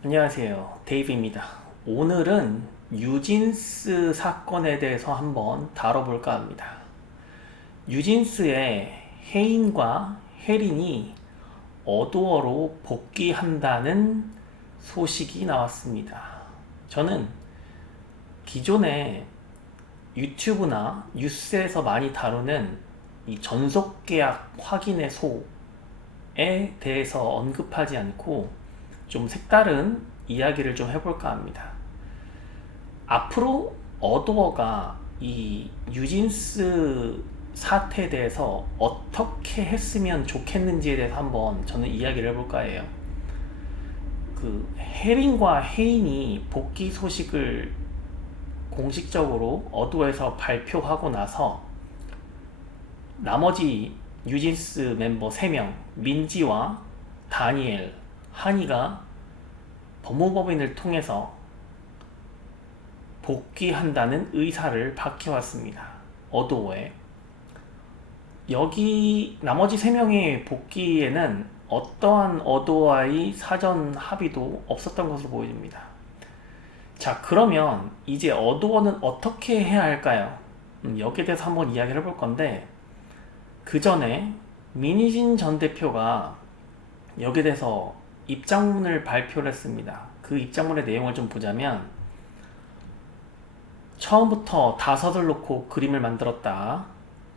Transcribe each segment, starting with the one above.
안녕하세요. 데이브입니다. 오늘은 뉴진스 사건에 대해서 한번 다뤄볼까 합니다. 뉴진스의 혜인과 혜린이 어도어로 복귀한다는 소식이 나왔습니다. 저는 기존에 유튜브나 뉴스에서 많이 다루는 이 전속계약 확인의 소에 대해서 언급하지 않고 좀 색다른 이야기를 좀 해볼까 합니다. 앞으로 어도어가 이 뉴진스 사태에 대해서 어떻게 했으면 좋겠는지에 대해서 한번 저는 이야기를 해볼까 해요. 그 혜린과 혜인이 복귀 소식을 공식적으로 어도어에서 발표하고 나서 나머지 뉴진스 멤버 3명 민지와 다니엘, 한이가 법무법인을 통해서 복귀한다는 의사를 밝혀왔습니다. 어도어에. 여기 나머지 3명의 복귀에는 어떠한 어도어와의 사전 합의도 없었던 것으로 보여집니다. 자, 그러면 이제 어도어는 어떻게 해야 할까요? 여기에 대해서 한번 이야기를 해볼 건데, 그 전에 민희진 전 대표가 여기에 대해서 입장문을 발표를 했습니다. 그 입장문의 내용을 좀 보자면, 처음부터 다섯을 놓고 그림을 만들었다.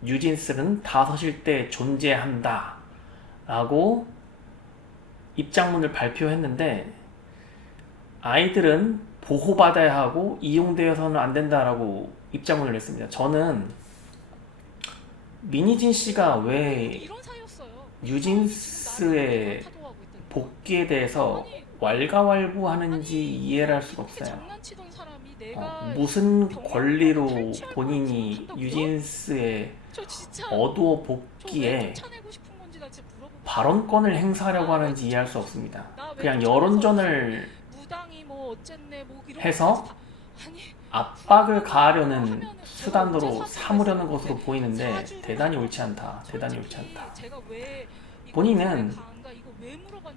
뉴진스는 다섯일 때 존재한다. 라고 입장문을 발표했는데, 아이들은 보호받아야 하고 이용되어서는 안 된다라고 입장문을 냈습니다. 저는 민희진 씨가 왜 뉴진스의 복귀에 대해서 왈가왈부하는지 이해를 할 수가 없어요. 무슨 권리로 본인이 뉴진스의 어두워 복귀에 발언권을 행사하려고 하는지 이해할 수 없습니다. 그냥 여론전을 해서 압박을 가하려는 수단으로 삼으려는 것으로 보이는데 대단히 옳지 않다. 대단히 옳지 않다. 본인은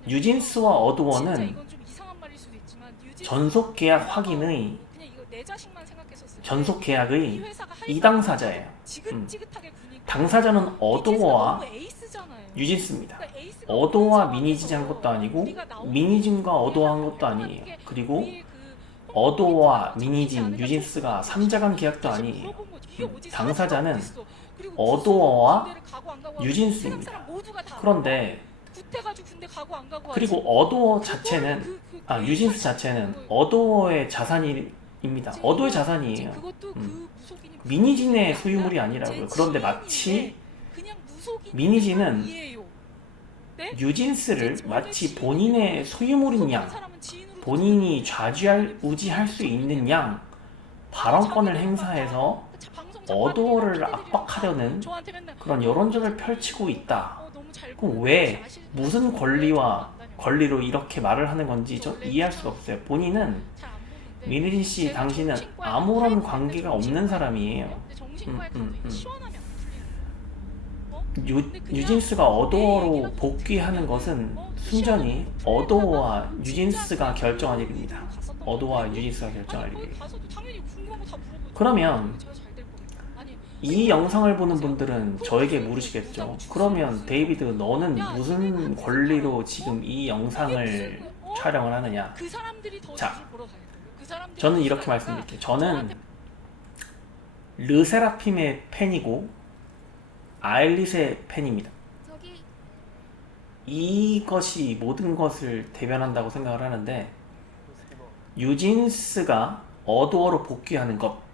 뉴진스와 어도어는 전속 계약 확인의 전속 계약의 이 당사자예요. 당사자는 어도어와 뉴진스입니다. 어도어와 민희진이 한 것도 아니고 민희진과 어도어 한 것도 아니에요. 그리고 어도어와 민희진, 뉴진스가 3자간 계약도 아니에요. 당사자는 어도어와 뉴진스입니다. 그런데 그리고 어도어 자체는 뉴진스 자체는 어도어의 자산입니다. 어도어의 자산이에요. 민희진의 소유물이 아니라고요. 그런데 마치 민희진은 뉴진스를 마치 본인의 소유물인 양, 본인이 좌지우지할 수 있는 양 발언권을 행사해서 어도어를 압박하려는 그런 여론전을 펼치고 있다. 그럼 왜 무슨 권리로 이렇게 말을 하는 건지 저 이해할 수가 없어요. 본인은 민희진 씨 당신은 아무런 관계가 없는 사람이에요. 뉴진스가 어도어로 복귀하는 것은 순전히 어도어와 뉴진스가 결정할 일입니다. 어도어와 뉴진스가 결정할 일이에요. 그러면 이 영상을 보는 분들은 저에게 물으시겠죠. 그러면 데이비드, 너는 무슨 권리로 지금 이 영상을 촬영을 하느냐? 자, 저는 이렇게 말씀드릴게요. 저는 르세라핌의 팬이고 아일릿의 팬입니다. 이것이 모든 것을 대변한다고 생각을 하는데, 뉴진스가 어도어로 복귀하는 것,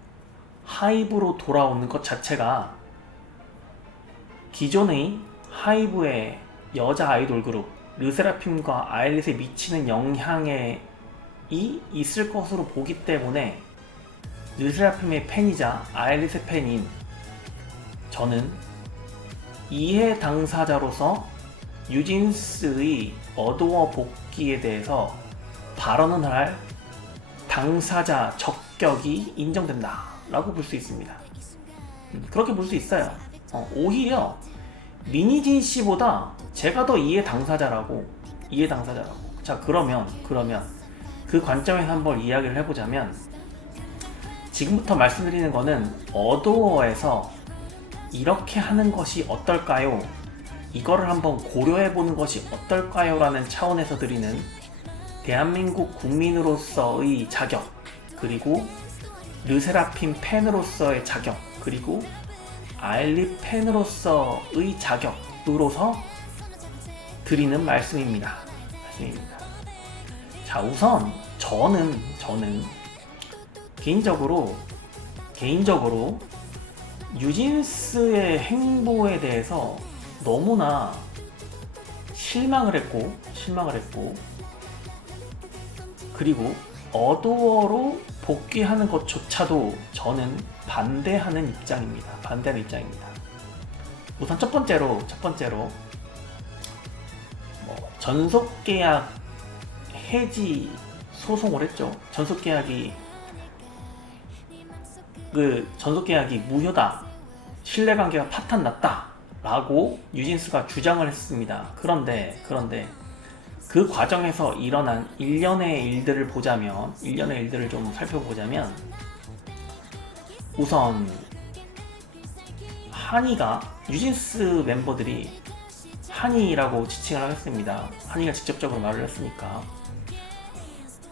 하이브로 돌아오는 것 자체가 기존의 하이브의 여자 아이돌 그룹 르세라핌과 아일릿에 미치는 영향이 있을 것으로 보기 때문에 르세라핌의 팬이자 아일릿의 팬인 저는 이해 당사자로서 뉴진스의 어도어 복귀에 대해서 발언을 할 당사자 적격이 인정된다 라고 볼 수 있습니다. 그렇게 볼 수 있어요. 오히려 민희진 씨보다 제가 더 이해 당사자라고. 자, 그러면 그 관점에서 한번 이야기를 해보자면, 지금부터 말씀드리는 거는 어도어에서 이렇게 하는 것이 어떨까요? 이거를 한번 고려해보는 것이 어떨까요? 라는 차원에서 드리는 대한민국 국민으로서의 자격, 그리고 르세라핌 팬으로서의 자격, 그리고 아일리 팬으로서의 자격으로서 드리는 말씀입니다. 자, 우선 저는 개인적으로 뉴진스의 행보에 대해서 너무나 실망을 했고, 그리고 어도어로 복귀하는 것조차도 저는 반대하는 입장입니다. 우선 첫 번째로 전속계약 해지 소송을 했죠. 전속계약이 무효다, 신뢰관계가 파탄났다 라고 뉴진스가 주장을 했습니다. 그런데 그 과정에서 일어난 일련의 일들을 좀 살펴보자면, 우선 한이가, 뉴진스 멤버들이 한이라고 지칭을 하겠습니다. 한이가 직접적으로 말을 했으니까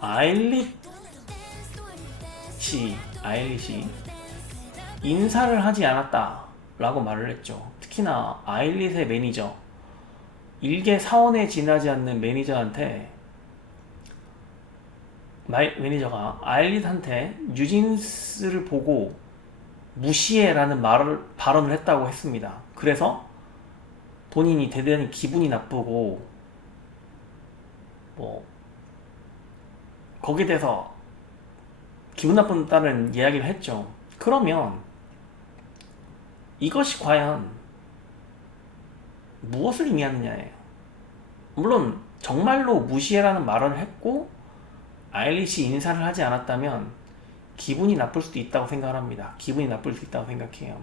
아일릿이 인사를 하지 않았다 라고 말을 했죠. 특히나 아일릿의 매니저, 일개 사원에 지나지 않는 매니저한테, 매니저가 아일릿한테 뉴진스를 보고 무시해라는 발언을 했다고 했습니다. 그래서 본인이 대단히 기분이 나쁘고 거기에 대해서 기분 나쁜다는 이야기를 했죠. 그러면 이것이 과연 무엇을 의미하느냐예요. 물론 정말로 무시해라는 말을 했고 아일릿이 인사를 하지 않았다면 기분이 나쁠 수도 있다고 생각합니다. 생각해요.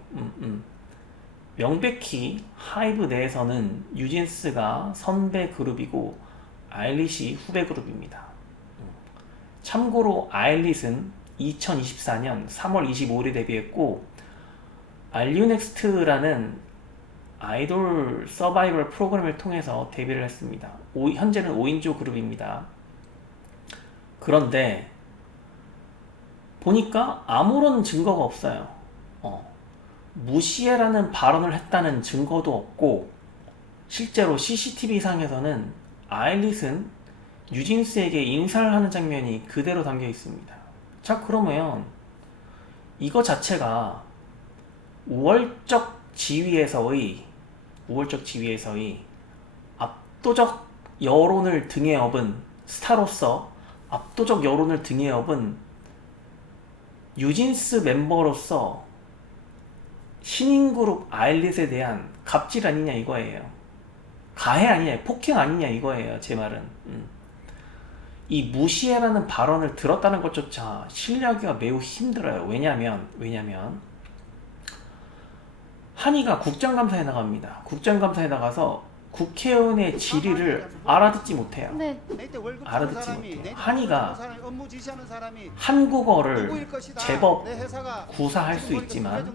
명백히 하이브 내에서는 뉴진스가 선배 그룹이고 아일릿이 후배 그룹입니다. 참고로 아일릿은 2024년 3월 25일에 데뷔했고 알류넥스트라는 아이돌 서바이벌 프로그램을 통해서 데뷔를 했습니다. 현재는 5인조 그룹입니다. 그런데 보니까 아무런 증거가 없어요. 무시해라는 발언을 했다는 증거도 없고, 실제로 CCTV상에서는 아일릿은 뉴진스에게 인사를 하는 장면이 그대로 담겨 있습니다. 자, 그러면 이거 자체가 우월적 지위에서의 압도적 여론을 등에 업은 스타로서, 압도적 여론을 등에 업은 뉴진스 멤버로서 신인그룹 아일릿에 대한 갑질 아니냐 이거예요. 가해 아니냐, 폭행 아니냐 이거예요. 제 말은. 이 무시해라는 발언을 들었다는 것조차 신뢰하기가 매우 힘들어요. 왜냐면 한이가 국정감사에 나갑니다. 국정감사에 나가서 국회의원의 질의를 알아듣지 못해요. 한이가 한국어를 제법 구사할 수 있지만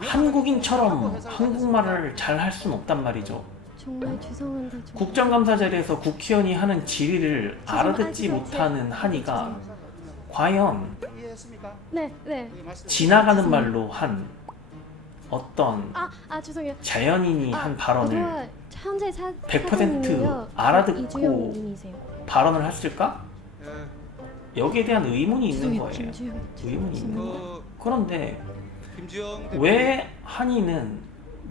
한국인처럼 한국말을 잘 할 수는 없단 말이죠. 정말 죄송한데 국정감사 자리에서 국회의원이 하는 질의를 알아듣지 못하는 한이가 과연 지나가는 말로 한 어떤 죄송해요. 자연인이 한 발언을 현재 100% 알아듣고 발언을 했을까? 여기에 대한 의문이 있는 거예요. 그런데 왜 한이는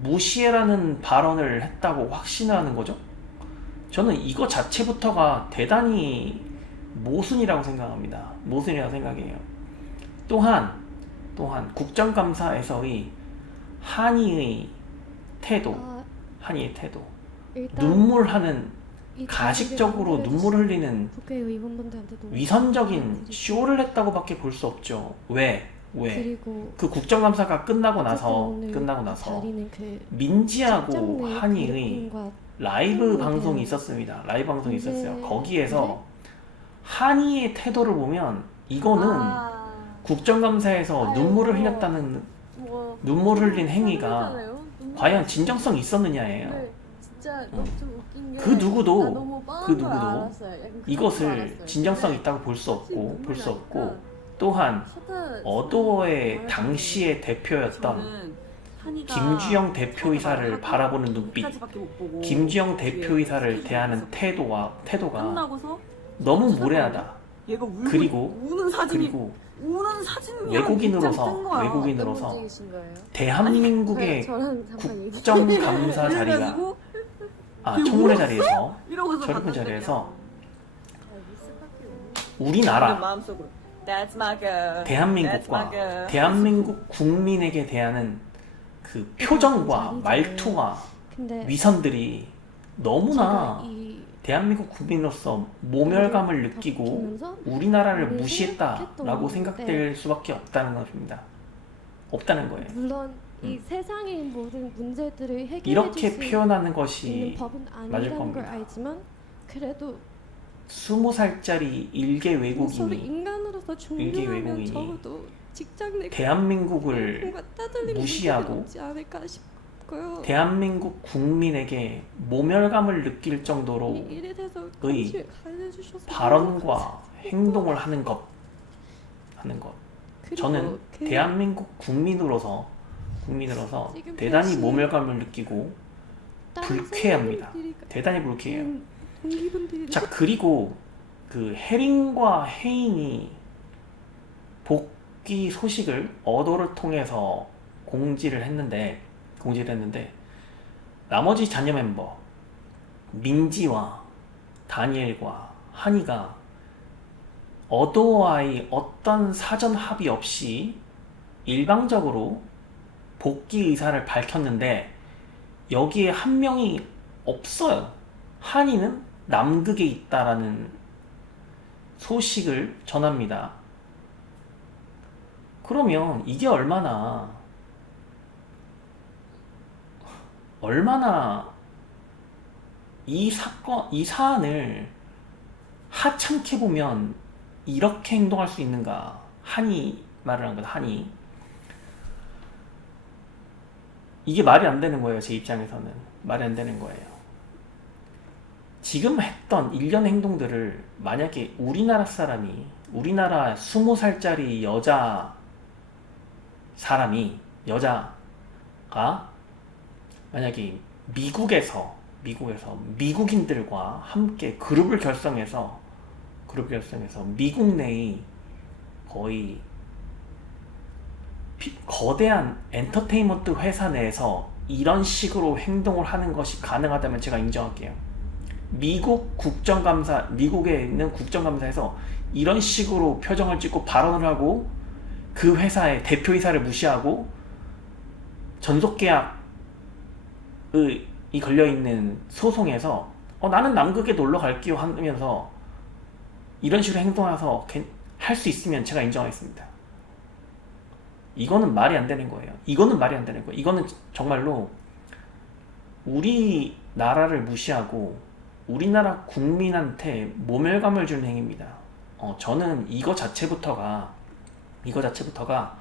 무시해라는 발언을 했다고 확신하는 거죠? 저는 이거 자체부터가 대단히 모순이라고 생각해요. 또한 국정감사에서의 한이의 태도, 눈물하는, 가식적으로 눈물 흘리는 위선적인 쇼를 했다고밖에 볼 수 없죠. 왜? 그 국정감사가 끝나고 나서 민지하고 한이의 라이브 방송이 있었습니다. 라이브 방송이 있었어요. 네. 거기에서 한이의 태도를 보면 이거는 국정감사에서 아유, 눈물을 흘렸다는 뭐 눈물을 흘린 행위가 사람이잖아요. 눈물 과연 진정성이 있었느냐예요. 네, 진짜 좀 웃긴 게 그 누구도 나 너무 뻔한 그 걸 누구도 알았어요. 약간 그런 걸 이것을 알았어요. 진정성 근데 있다고 볼 수 사실 없고 눈물 볼 수 없고 나니까 또한 하다 어도어의 말하자면 당시의 대표였던 저는 한이가 김주영 대표이사를 하고 바라보는 눈빛, 끝까지밖에 못 보고 김주영 뒤에 대표이사를 스케줄이 대하는 있었고 태도가 끝나고서 너무 무례하다. 얘가 울고 그리고 우는 사진이 그리고 우는 사진이 외국인으로서 움직이신 거예요? 대한민국의 저랑 잠깐 얘기. 국정감사 자리가 그래가지고 청문회 자리에서 이러고서 철분 봤단 자리에서 아, 미스밖에 없는 우리나라 마음속으로 That's my girl. 대한민국과 That's my girl. 대한민국 국민에게 대하는 그 표정과 자리잖아요. 말투와 근데 위선들이 너무나 제가 이 대한민국 국민으로서 모멸감을 느끼고 바뀌면서 우리나라를 우리 무시했다라고 생각했던 생각될 수밖에 없다는 것입니다. 없다는 거예요. 물론 이 세상의 모든 문제들을 해결해 이렇게 줄수 표현하는 있는 것이 법은 맞을 아니라는 걸 겁니다. 알지만 그래도 20살짜리 일개 서로 외국인이 인간으로서 일개 존중하면 외국인이 적어도 직장 내 대한민국을 뭔가 따돌림 무시하고 없지 않을까 싶고요. 대한민국 국민에게 모멸감을 느낄 정도로 이 일에 대해서 의 관심을 가져주셔서 발언과 행동을 하는 것 그리고 저는 그 대한민국 국민으로서 지금 대단히 사실 모멸감을 느끼고 다른 불쾌합니다. 선생님들이 대단히 불쾌해요. 동기분들이 자, 그리고 그 해링과 헤인이 복귀 소식을 어도를 통해서 공지를 했는데 나머지 자녀 멤버 민지와 다니엘과 한이가 어도와의 어떤 사전 합의 없이 일방적으로 복귀 의사를 밝혔는데 여기에 한 명이 없어요. 한이는 남극에 있다라는 소식을 전합니다. 그러면 이게 얼마나 이 사안을 하찮게 보면 이렇게 행동할 수 있는가? 한이 말을 한 거다. 한이 이게 말이 안 되는 거예요. 제 입장에서는 말이 안 되는 거예요. 지금 했던 일련 행동들을 만약에 우리나라 20살짜리 여자가 만약에 미국에서 미국인들과 함께 그룹을 결성해서 미국 내의 거의 거대한 엔터테인먼트 회사 내에서 이런 식으로 행동을 하는 것이 가능하다면 제가 인정할게요. 미국에 있는 국정감사에서 이런 식으로 표정을 짓고 발언을 하고 그 회사의 대표이사를 무시하고 전속계약이 걸려있는 소송에서 나는 남극에 놀러 갈게요 하면서 이런 식으로 행동해서 할 수 있으면 제가 인정하겠습니다. 이거는 말이 안 되는 거예요. 이거는 정말로 우리나라를 무시하고 우리나라 국민한테 모멸감을 주는 행위입니다. 저는 이거 자체부터가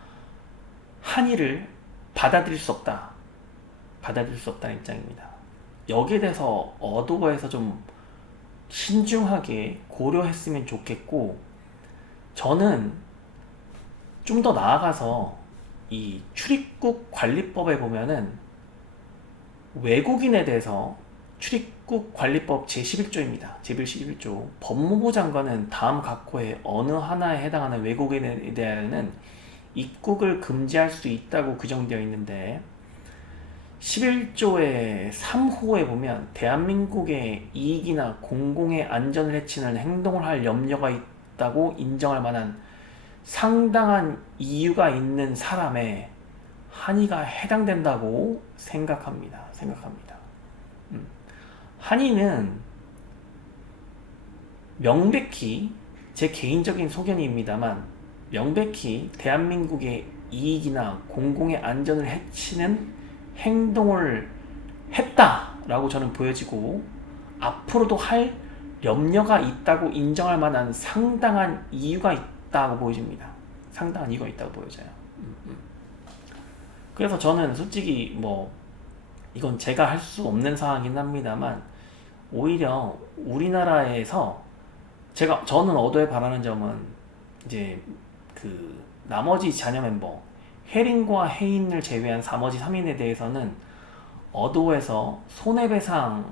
한이를 받아들일 수 없다는 입장입니다. 여기에 대해서 어도어에서 좀 신중하게 고려했으면 좋겠고, 저는 좀 더 나아가서 이 출입국 관리법에 보면은 외국인에 대해서 출입국 관리법 제11조입니다. 제11조. 법무부 장관은 다음 각호의 어느 하나에 해당하는 외국인에 대하여는 입국을 금지할 수 있다고 규정되어 있는데 11조의 3호에 보면 대한민국의 이익이나 공공의 안전을 해치는 행동을 할 염려가 있다고 인정할 만한 상당한 이유가 있는 사람에 한이가 해당된다고 생각합니다. 한이는 명백히 제 개인적인 소견입니다만 명백히 대한민국의 이익이나 공공의 안전을 해치는 행동을 했다 있다라고 저는 보여지고 앞으로도 할 염려가 있다고 인정할 만한 상당한 이유가 있다고 보여집니다. 상당한 이유가 있다고 보여져요. 그래서 저는 솔직히 뭐 이건 제가 할 수 없는 상황이긴 합니다만 오히려 우리나라에서 저는 얻어야 바라는 점은 이제 그 나머지 자녀 멤버 혜린과 혜인을 제외한 나머지 3인에 대해서는 어도에서 손해배상을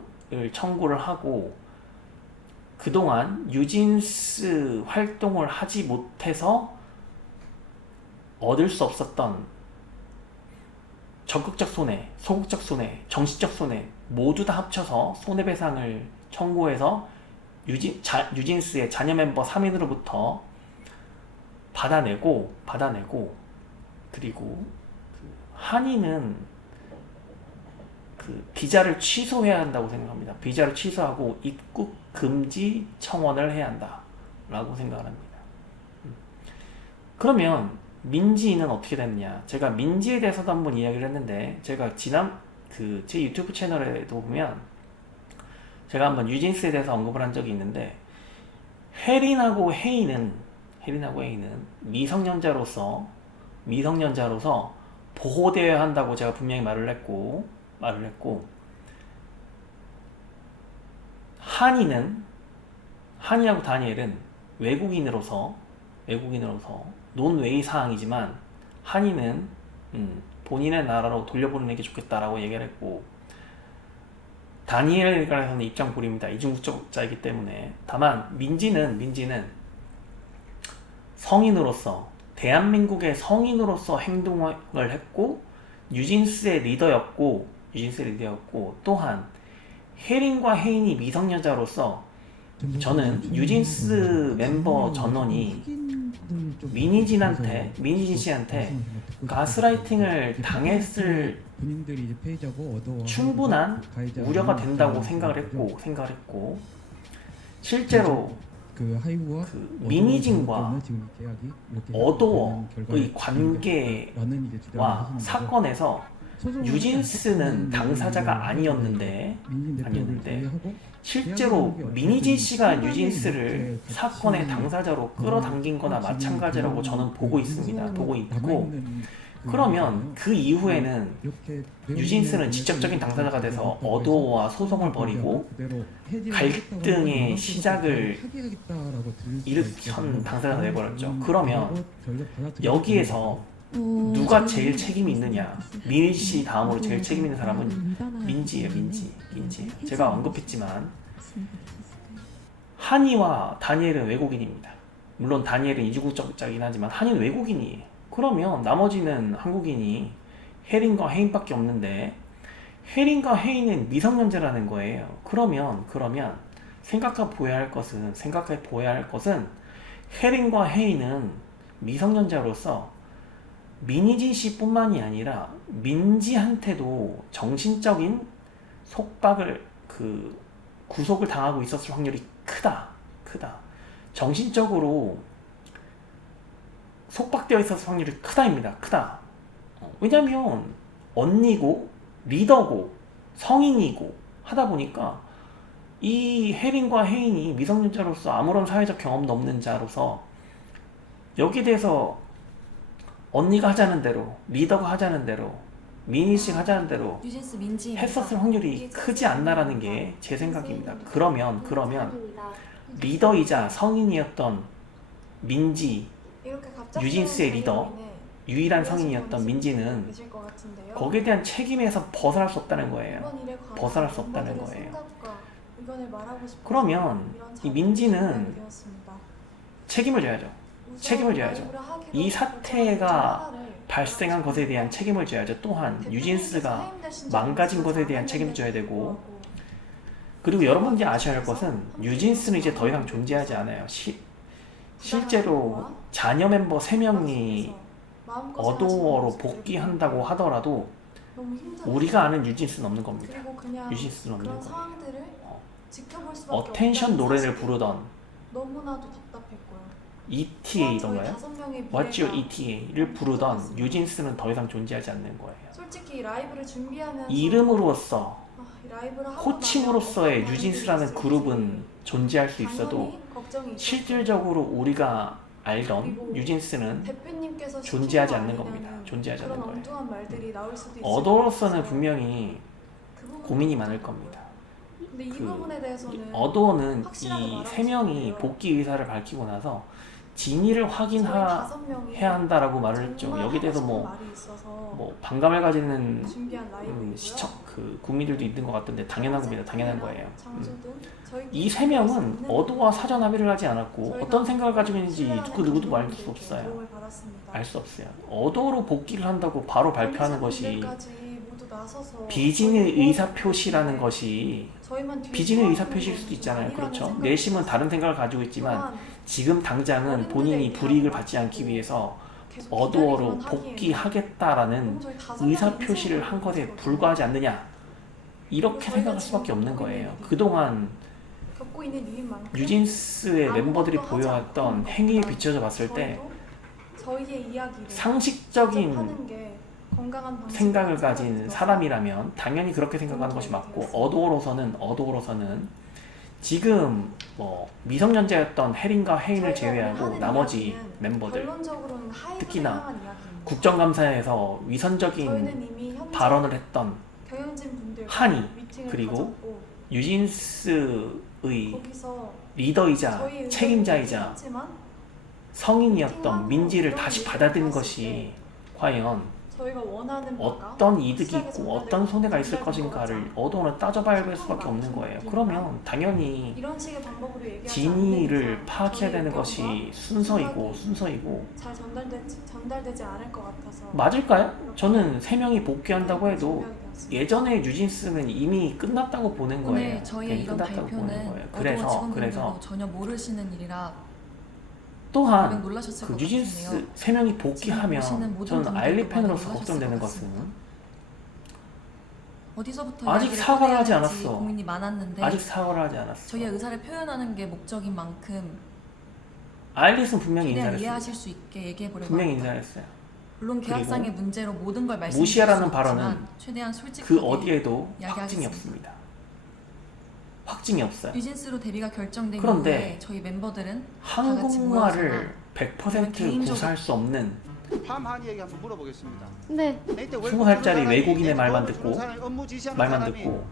청구를 하고 그동안 뉴진스 활동을 하지 못해서 얻을 수 없었던 적극적 손해, 소극적 손해, 정신적 손해 모두 다 합쳐서 손해배상을 청구해서 뉴진스의 자녀 멤버 3인으로부터 받아내고 그리고 한이는 그 비자를 취소해야 한다고 생각합니다. 비자를 취소하고 입국 금지 청원을 해야 한다라고 생각을 합니다. 그러면 민지는 어떻게 됐냐? 제가 민지에 대해서도 한번 이야기를 했는데 제가 제 유튜브 채널에도 보면 제가 한번 뉴진스에 대해서 언급을 한 적이 있는데 혜린하고 혜인은 미성년자로서 보호되어야 한다고 제가 분명히 말을 했고 한이하고 다니엘은 외국인으로서 논외의 사항이지만 한이는 본인의 나라로 돌려보내는 게 좋겠다라고 얘기를 했고 다니엘에 관해서는 입장 고립니다. 이중국적자이기 때문에. 다만 민지는 성인으로서 대한민국의 성인으로서 행동을 했고 뉴진스의 리더였고 또한 혜린과 혜인이 미성년자로서 저는 뉴진스 멤버 전원이 민희진 씨한테 가스라이팅을 당했을 충분한 우려가 된다고 생각을 했고 실제로 민희진과 어도어의 관계와 사건에서 뉴진스는 당사자가 아니었는데 실제로 민희진 씨가 뉴진스를 사건의 당사자로 끌어당긴 거나 마찬가지라고 저는 보고 있고 그러면 그 이후에는 뉴진스는 직접적인 당사자가 돼서 어도어와 소송을 벌이고 갈등의 시작을 일으킨 당사자가 되어버렸죠. 그러면 여기에서 누가 제일 책임이 있느냐? 민희 씨 다음으로 제일 책임 있는 사람은 민지예요. 민지. 제가 언급했지만 한이와 다니엘은 외국인입니다. 물론 다니엘은 이주국적자이긴 하지만 한이는 외국인이에요. 그러면 나머지는 한국인이 혜린과 혜인밖에 없는데 혜린과 혜인은 미성년자라는 거예요. 그러면 생각해 보아야 할 것은 혜린과 혜인은 미성년자로서 민희진 씨뿐만이 아니라 민지한테도 정신적인 속박을 구속을 당하고 있었을 확률이 크다. 정신적으로 속박되어 있었을 확률이 크다. 왜냐면 언니고 리더고 성인이고 하다 보니까 이 혜린과 혜인이 미성년자로서 아무런 사회적 경험도 없는 자로서 여기에 대해서 언니가 하자는 대로 리더가 하자는 대로 민희 씨가 하자는 대로 했었을 확률이 크지 않나라는 게 제 생각입니다. 그러면 리더이자 성인이었던 민지 뉴진스의 리더 유일한 성인이었던 민지는 거기에 대한 책임에서 벗어날 수 없다는 거예요. 그러면 이 민지는 책임을 져야죠. 이 사태가 발생한 것에 대한 책임을 져야죠. 또한 뉴진스가 망가진 것에 대한 책임을 져야 되고 그리고 여러분들이 아셔야 할 것은 뉴진스는 이제 더 이상 존재하지 않아요. 실제로 자녀 멤버 3명이 어도어로 복귀한다고 하더라도 우리가 아는 뉴진스는 없는 겁니다. 어텐션 노래를 부르던 너무나도 답답했고요. ETA던가요? What's Your ETA를 부르던 뉴진스는 더 이상 존재하지 않는 거예요. 솔직히 라이브를 준비하면서 이름으로써 이 라이브를 하고 호칭으로서의 나면 뉴진스라는 어떤 그룹은 존재할 수 당연히 있어도 걱정이 있었어요. 실질적으로 우리가 알던 그리고 뉴진스는 대표님께서 존재하지 시킨 않는 거 겁니다. 아니냐는 존재하지 않는 그런 거예요. 엉뚱한 말들이 나올 수도 있을 어도어로서는 것 같아서 분명히 그 부분은 고민이 많을 겁니다. 근데 이 그 부분에 대해서는 어도어는 확실하게 이 말하고 세 명이 싶은데요. 복귀 의사를 밝히고 나서 진위를 저희 확인해야 5명이 한다라고 말을 했죠. 정말 여기 대해서 하고 싶은 뭐 말이 있어서 반감을 가지는 준비한 라이브이고요. 시청 국민들도 있는 것 같은데 당연한 겁니다. 당연한 거예요. 장수 등 이 세 명은 어도와 사전 합의를 하지 않았고 저희가 어떤 생각을 가지고 있는지 신뢰하는 그 누구도 알 수 감독님께 없어요. 도움을 받았습니다. 알 수 없어요. 어도로 복귀를 한다고 바로 발표하는 것이 관계자분들까지 모두 나서서 비진의 저희 의사표시라는 것이 저희만 뒤에 비진의 서는 의사표시일 건 수도 있잖아요. 아니라는 그렇죠. 생각이 내심은 들었어요. 다른 생각을 가지고 있지만 또한 지금 당장은 본인이 어른들의 불이익을 얘기하고 받지 않기 위해서 계속 어도어로 기다리기만 하기에는 복귀하겠다라는 너무 저희 다섯 명이 의사표시를 인생을 한 것에 거거든요. 불과하지 않느냐 이렇게 저희가 생각할 지금 수밖에 없는 겪고 있는 거예요. 일이 그동안 겪고 있는 일인만큼 뉴진스의 아무것도 멤버들이 하지 보여왔던 않고 행위에 있는 비춰져 봤을 때 저희도 저희의 이야기를 상식적인 하는 게 건강한 방식이라고 생각을 생각이 가진 들어서 사람이라면 당연히 그렇게 생각하는 것이 맞고 어도어로서는 지금 미성년자였던 혜린과 혜인을 저희가 제외하고 하는 나머지 이야기는 멤버들 결론적으로는 하이브를 특히나 향한 이야기입니다. 국정감사에서 위선적인 저희는 이미 현재 발언을 했던 경영진 분들과 한이, 미팅을 그리고 가졌고 뉴진스의 거기서 리더이자 저희 의견을 책임자이자 얘기했지만 성인이었던 민지를 다시 받아들인 것이 과연 저희가 원하는 바가 어떤 이득이 확실하게 있고 전달될 어떤 손해가 있을 전달된 것 같지 것인가를 않고 어도어는 따져봐야 할 수밖에 소통이 없는 거예요. 많은 그러면 당연히 이런 식의 방법으로 얘기하지 진위를 않는 이상 파악해야 저희 되는 의견과 것이 생각이 순서이고 잘 전달되지 않을 것 같아서 맞을까요? 저는 세 명이 복귀한다고 해도 준비하게 되었습니다. 예전에 뉴진스는 이미 끝났다고 보는 거예요. 오늘 저희의 이미 이런 끝났다고 보는 발표는 거예요. 어도어 그래서 직원분들도 전혀 모르시는 일이라 또한 분명 놀라셨을 그 것 뉴진스 같은데요. 세 명이 지금 복귀하면 보시는 모든 저는 분들도 아일리 많이 팬으로서 놀라셨을 걱정되는 것 것은 같습니다. 어디서부터 아직 이야기를 사과를 꺼내야 하지 할지 않았어. 고민이 많았는데 아직 사과를 하지 않았어. 저희의 의사를 표현하는 게 목적인 만큼 아일릿은 분명히 최대한 인사했어요. 이해하실 수 있게 얘기해보려고 분명히 합니다. 인사했어요. 물론 계약상의 문제로 모든 걸 말씀드릴 무시하라는 수 없지만 발언은 최대한 솔직하게 그 어디에도 이야기하겠습니다. 확증이 없습니다. 확증이 없어요. 뉴진스로 데뷔가 결정된 그런데 이후에 저희 멤버들은 한국말을 그냥 100% 개인적으로- 구사할 수 없는 함한이에게 한번 물어보겠습니다. 네. 20살짜리 외국인의 말만 듣고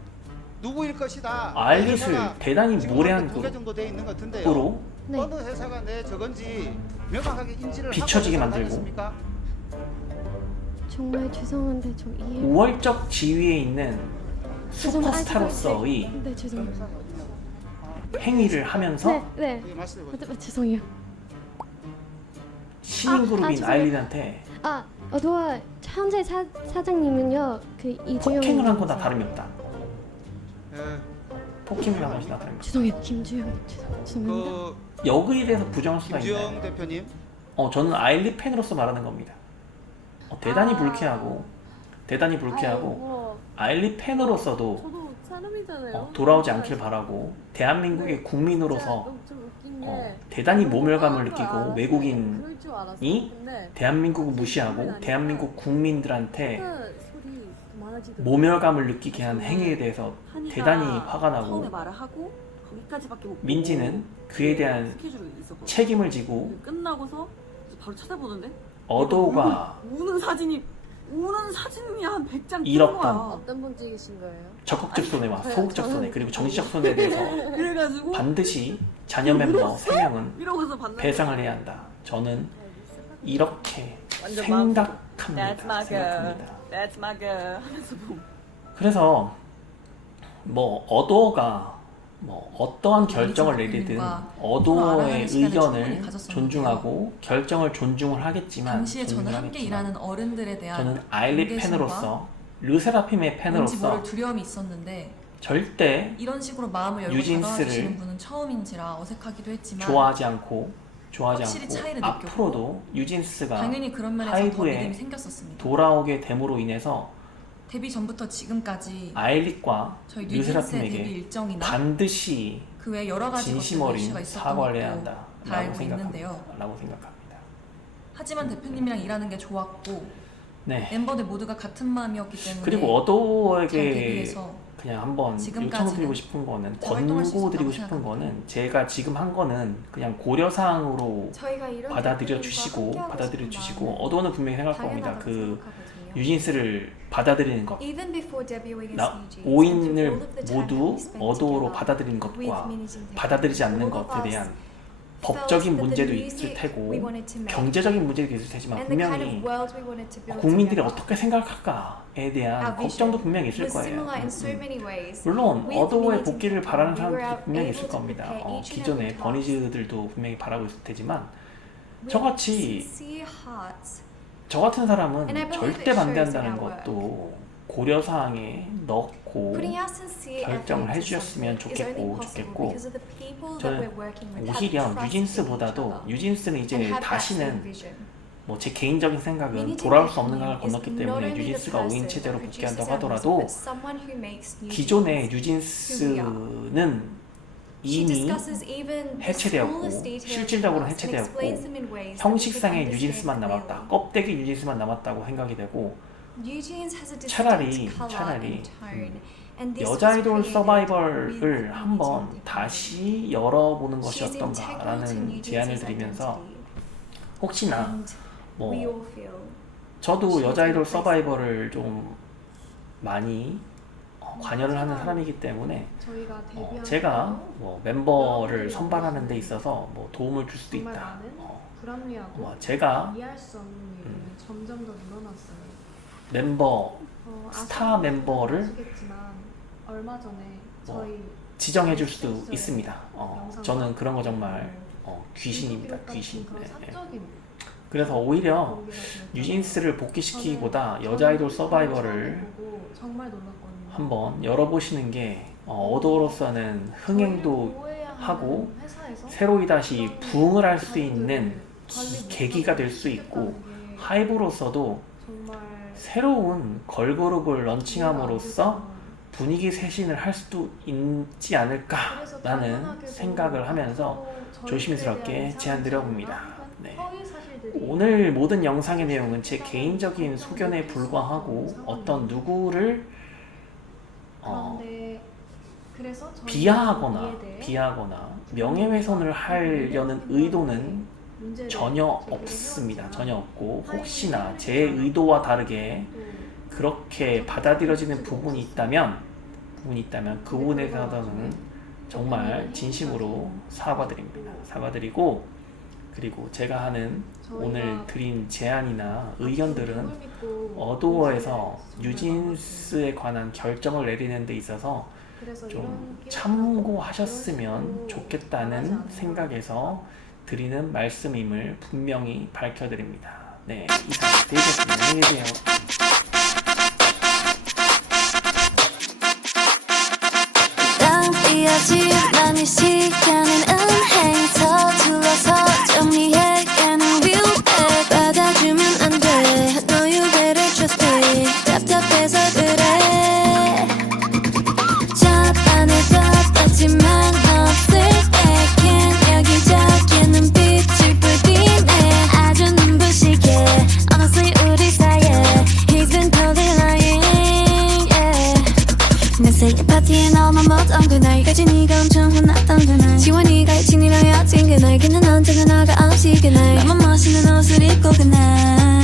누구일 것이다. 아일릿을 회사가 대단히 지금 모래한 두개 정도 돼 있는 것 같은데요. 그룹으로 네. 어느 회사가 내 저건지 명확하게 인지를 비춰지게 하고 만들고 있습니까? 정말 죄송한데 좀 이해. 우월적 지위에 있는 슈퍼스타로서의 네, 죄송해요. 행위를 하면서 네, 네. 예, 말씀해 보세요. 죄송해요. 시민그룹인 죄송해요. 아일릿한테 어도와 현재 사장님은요, 그 이주영. 폭행을 한 거나 다름이 없다. 예, 폭행을 한 것이나 다름이 없다. 죄송해요, 김주영. 죄송합니다. 그 여기에 대해서 부정할 수가 있나요? 김주영 대표님, 저는 아일릿 팬으로서 말하는 겁니다. 대단히 불쾌하고 아일릿 팬으로서도 저도 사람이잖아요. 돌아오지 않길 바라고 대한민국의 국민으로서 너무 좀 웃긴 게 대단히 모멸감을 그럴 줄 느끼고 알았어요. 외국인이 그럴 줄 알았어요. 근데 대한민국을 무시하고 대한민국 국민들한테 소리 많아지더라고요. 모멸감을 느끼게 한 행위에 대해서 한이가 대단히 화가 나고 처음에 말을 하고 거기까지밖에 못 보고 민지는 그에 대한 스케줄이 있었거든요. 책임을 지고 끝나고서 바로 찾아보는데 어도가 우는 사진이 한 100장 잃었던 거야. 어떤 분 찍으신 거예요? 적극적 손해와 소극적 손해 그리고 정치적 손해에 대해서 그래가지고 반드시 자녀 멤버 3명은 이러고서 봤는데 배상을 해야 한다. 저는 이렇게 완전 생각합니다. That's my girl. 생각합니다. That's my girl 하면서 보면 그래서 어도어가 어떠한 결정을 아니, 내리든 대표님과 어도어의 알아가는 시간을 충분히 의견을 가졌었는데요. 존중하고 결정을 존중을 하겠지만 당시에 저는 존중을 함께 하겠지만 일하는 어른들에 대한 저는 아일릿 경계심과 팬으로서 르세라핌의 뭔지 팬으로서 모를 두려움이 있었는데 절대 이런 식으로 마음을 열고 뉴진스를 다가와주시는 분은 처음인지라 어색하기도 했지만 좋아하지 않고 확실히 차이를 느꼈고 앞으로도 뉴진스가 당연히 그런 면에서 더 하이브에 믿음이 생겼었습니다. 돌아오게 됨으로 인해서 데뷔 전부터 지금까지 아일릿과 저희 뉴진스의 데뷔 르세라핌에게 일정이나 반드시 그 외 여러 가지 진심 것들 어린 이슈가 있었던 사과를 것도 해야 다 한다라고 알고 생각합니다. 있는데요. 라고 생각합니다. 하지만 대표님이랑 일하는 게 좋았고 네. 멤버들 모두가 같은 마음이었기 때문에 그리고 잘 어도어에게 데뷔해서 그냥 한번 지금까지는 요청드리고 싶은 거는, 활동할 수 권고드리고 있었다고 싶은 거는, 제가 지금 한 거는 그냥 고려사항으로 저희가 이런 받아들여 주시고 어도어는 분명히 생각할 겁니다. 그 유진스를 받아들이는 것, 오인을 모두 어도어로 받아들이는 것과 받아들이지 않는 것에 대한 법적인 문제도 있을 테고 경제적인 문제도 있을 테지만 분명히 국민들이 어떻게 생각할까에 대한 걱정도 분명히 있을 거예요. 물론 어도어의 복귀를 바라는 사람들도 분명히 있을 겁니다. 기존의 버니즈들도 분명히 바라고 있을 테지만 저같이 저 같은 사람은 절대 반대한다는 것도 고려사항에 넣고 결정을 해주셨으면 좋겠고 저는 오히려 뉴진스보다도 뉴진스는 이제 다시는 뭐 제 개인적인 생각은 돌아올 수 없는 강을 건넜기 때문에 뉴진스가 5인 체제로 복귀한다고 하더라도 기존의 뉴진스는 이미 해체되었고 실질적으로는 해체되었고 형식상의 뉴진스만 남았다, 껍데기 뉴진스만 남았다고 생각이 되고 차라리 여자 아이돌 서바이벌을 한번 다시 열어보는 것이 어떤가라는 제안을 드리면서 혹시나 뭐 저도 여자 아이돌 서바이벌을 좀 많이 관여를 하는 사람이기 때문에 제가 뭐 멤버를 선발하는 데 있어서 뭐 도움을 줄 수도 있다. 제가 이해할 수 없는 일이 점점 더 늘어났어요. 멤버 스타 멤버를 아시겠지만 얼마 전에 저희 지정해 줄 수도 있습니다. 저는 그런 거 정말 귀신입니다. 귀신. 그런 사적인 그래서 오히려 관계가 되었어요. 뉴진스를 복귀시키기보다 여자 아이돌 서바이벌을 보고 정말 놀랐거든요. 한번 열어보시는 게 어도로서는 흥행도 하고 새로이 다시 부흥을 할 수 있는 계기가 될 수 있고 하이브로서도 새로운 걸그룹을 런칭함으로써 분위기 쇄신을 할 수도 있지 않을까라는 생각을 하면서 조심스럽게 제안드려 봅니다. 네. 오늘 모든 영상의 내용은 제 개인적인 소견에 불과하고 어떤 누구를 비하하거나 명예훼손을 하려는 의도는 전혀 없습니다. 전혀 없고 혹시나 제 의도와 다르게 그렇게 받아들여지는 부분이 있다면 그 부분에 대해서는 정말 진심으로 사과드립니다. 사과드리고 그리고 제가 하는 오늘 드린 제안이나 의견들은 어도어에서 뉴진스에 관한 결정을 내리는 데 있어서 좀 참고하셨으면 좋겠다는 생각에서 드리는 말씀임을 분명히 밝혀드립니다. 네, 이상 되겠습니다. 안녕히 계세요. 낭비하지 많은 시간은 은행 서툴러서 정리해가는 위로해 받아주면 안 돼 No you better trust me 답답해서 그래 자판에도 떴지만 없을 때겐 여기저기 눈빛을 불빛내 아주 눈부시게 Honestly 우리 사이에 He's been totally lying yeah. 내 생일 파티에 너만 못온 그날까지 네가 엄청 혼났던 그날 지원이가 친이랑 여친 그날 그는 언제나 너가 없이 그날 나만 멋있는 옷을 입고 그날